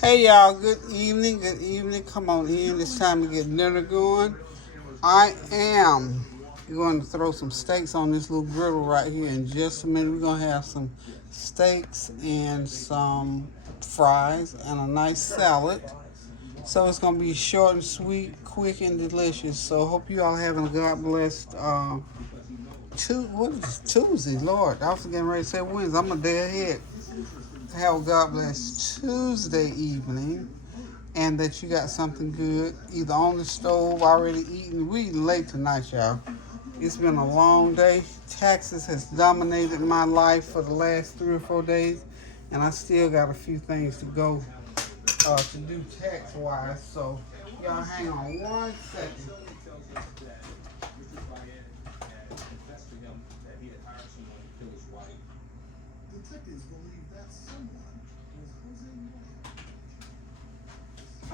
Hey y'all, good evening, good evening. Come on in. It's time to get dinner going. I am going to throw some steaks on this little griddle right here in just a minute. We're going to have some steaks and some fries and a nice salad. So it's going to be short and sweet, quick and delicious. So hope you all having a God blessed what is Tuesday? Lord, I was getting ready to say Wednesday. I'm a day ahead. Have a God bless Tuesday evening, and that you got something good either on the stove already eating. We eating late tonight, y'all. It's been a long day. Taxes has dominated my life for the last 3 or 4 days, and I still got a few things to go to do tax wise. So y'all hang on one second.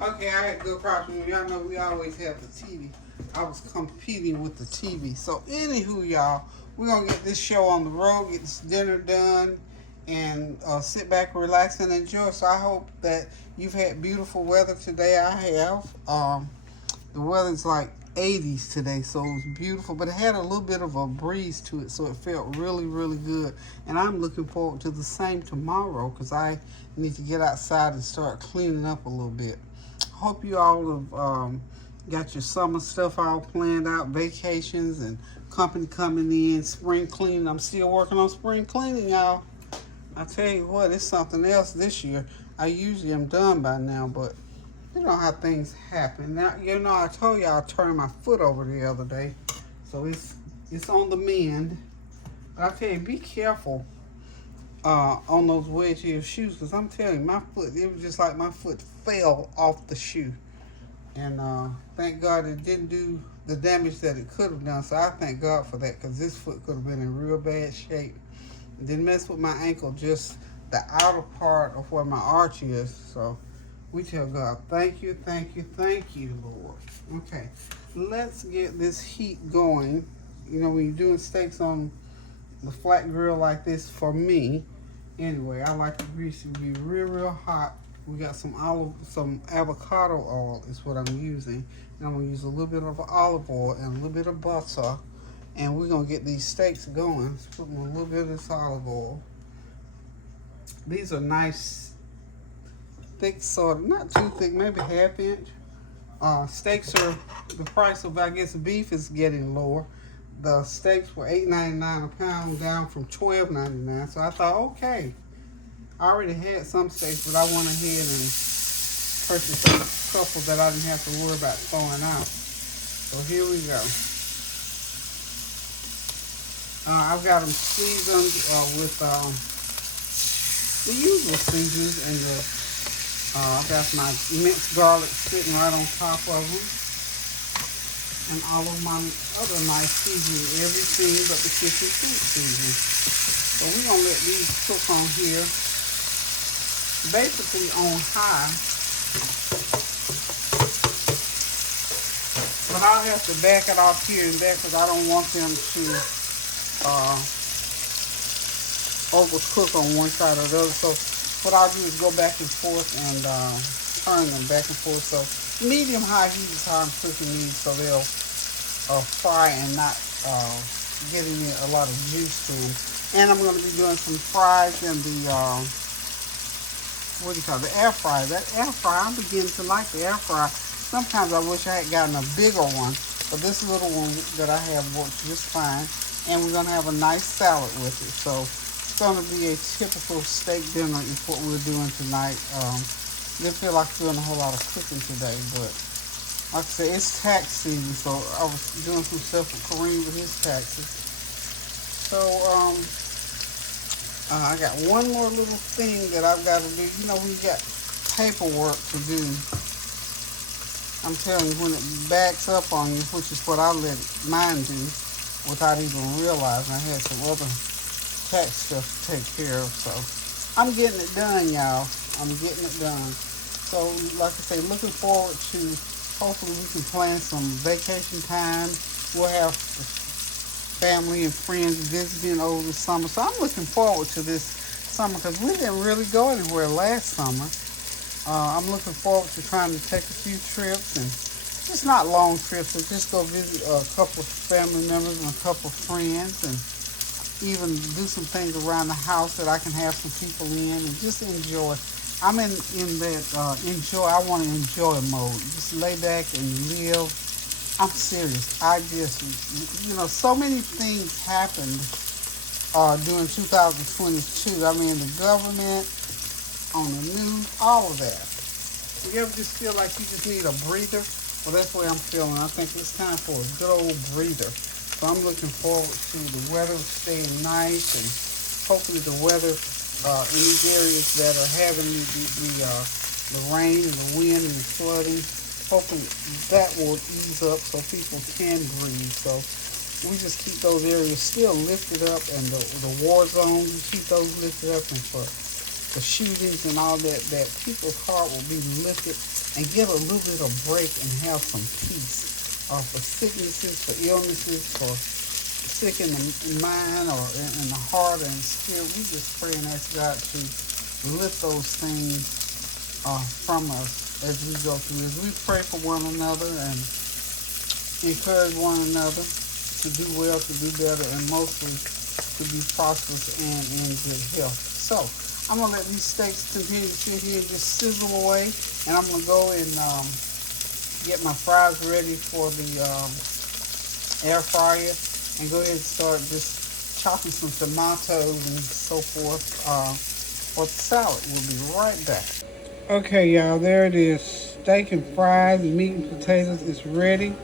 Okay, I had good problem. Y'all know we always have the TV. I was competing with the TV. So, anywho, y'all, we're going to get this show on the road, get this dinner done, and sit back, relax, and enjoy. So, I hope that you've had beautiful weather today. I have. The weather's like 80s today, so it was beautiful, but it had a little bit of a breeze to it, so it felt really, really good. And I'm looking forward to the same tomorrow because I need to get outside and start cleaning up a little bit. Hope you all have got your summer stuff all planned out, vacations and company coming in, spring cleaning. I'm still working on spring cleaning, y'all. I tell you what, it's something else this year. I usually am done by now, but you know how things happen. Now, you know, I told y'all I turned my foot over the other day, so it's on the mend. But I tell you, be careful on those wedge heel shoes, because I'm telling you, my foot, it was just like my foot fell off the shoe. And thank God it didn't do the damage that it could have done. So I thank God for that, because this foot could have been in real bad shape. It didn't mess with my ankle, just the outer part of where my arch is. So we tell God, thank you, thank you, thank you, Lord. Okay, let's get this heat going. You know, when you're doing steaks on the flat grill like this, for me, anyway, I like the grease to be real, real hot. We got some avocado oil is what I'm using. And I'm gonna use a little bit of olive oil and a little bit of butter. And we're gonna get these steaks going. Let's put in a little bit of this olive oil. These are nice, thick sort of, not too thick, maybe half inch. Steaks are, the price of, I guess, beef is getting lower. The steaks were $8.99 a pound, down from $12.99. So I thought, okay, I already had some steaks, but I went ahead and purchased a couple that I didn't have to worry about throwing out. So here we go. I've got them seasoned with the usual seasonings, and I've got my minced garlic sitting right on top of them, and all of my other nice seasoning, everything but the kitchen sink seasoning. So we're gonna let these cook on here, basically on high. But I'll have to back it off here and there because I don't want them to overcook on one side or the other. So what I'll do is go back and forth and turn them back and forth. So medium high heat is how I'm cooking these, so they'll fry and not giving me a lot of juice to them. And I'm going to be doing some fries in the the air fryer. That air fryer, I'm beginning to like the air fryer. Sometimes I wish I had gotten a bigger one, but this little one that I have works just fine. And we're going to have a nice salad with it. So it's going to be a typical steak dinner is what we're doing tonight. Didn't feel like doing a whole lot of cooking today, but like I said, it's tax season, so I was doing some stuff with Kareem with his taxes. So I got one more little thing that I've got to do. You know, we got paperwork to do. I'm telling you, when it backs up on you, which is what I let mine do without even realizing I had some other tax stuff to take care of. So I'm getting it done, y'all. I'm getting it done. So like I say, looking forward to, hopefully we can plan some vacation time. We'll have family and friends visiting over the summer. So I'm looking forward to this summer because we didn't really go anywhere last summer. I'm looking forward to trying to take a few trips, and just not long trips, but just go visit a couple of family members and a couple of friends, and even do some things around the house that I can have some people in and just enjoy. I'm in that enjoy. I want to enjoy mode. Just lay back and live. I'm serious. I just, so many things happened during 2022. I mean, the government, on the news, all of that. You ever just feel like you just need a breather? Well, that's the way I'm feeling. I think it's time for a good old breather. So I'm looking forward to the weather staying nice, and hopefully the weather in these areas that are having the rain and the wind and the flooding, hopefully that will ease up so people can breathe. So we just keep those areas still lifted up, and the war zones, we keep those lifted up, and for the shootings and all that, that people's heart will be lifted and get a little bit of break and have some peace. For sicknesses, for illnesses, for sick in the mind or in the heart and spirit, we just pray and ask God to lift those things from us as we go through this. We pray for one another and encourage one another to do well, to do better, and mostly to be prosperous and in good health. So I'm gonna let these steaks continue to sit here and just sizzle away, and I'm gonna go and get my fries ready for the air fryer, and go ahead and start just chopping some tomatoes and so forth for the salad. We'll be right back. Okay, y'all, there it is. Steak and fries, meat and potatoes is ready.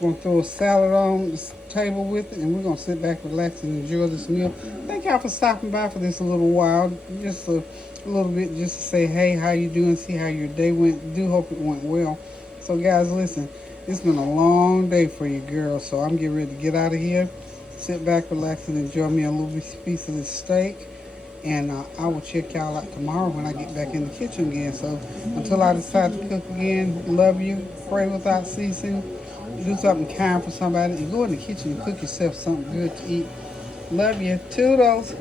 We're going to throw a salad on the table with it, and we're going to sit back, relax, and enjoy this meal. Thank y'all for stopping by for this a little while. Just a little bit just to say, hey, how you doing? See how your day went. Do hope it went well. So, guys, listen, it's been a long day for you girls, so I'm getting ready to get out of here. Sit back, relax, and enjoy me a little piece of this steak. And I will check y'all out tomorrow when I get back in the kitchen again. So until I decide to cook again, love you, pray without ceasing, do something kind for somebody, and go in the kitchen and cook yourself something good to eat. Love you. Toodles.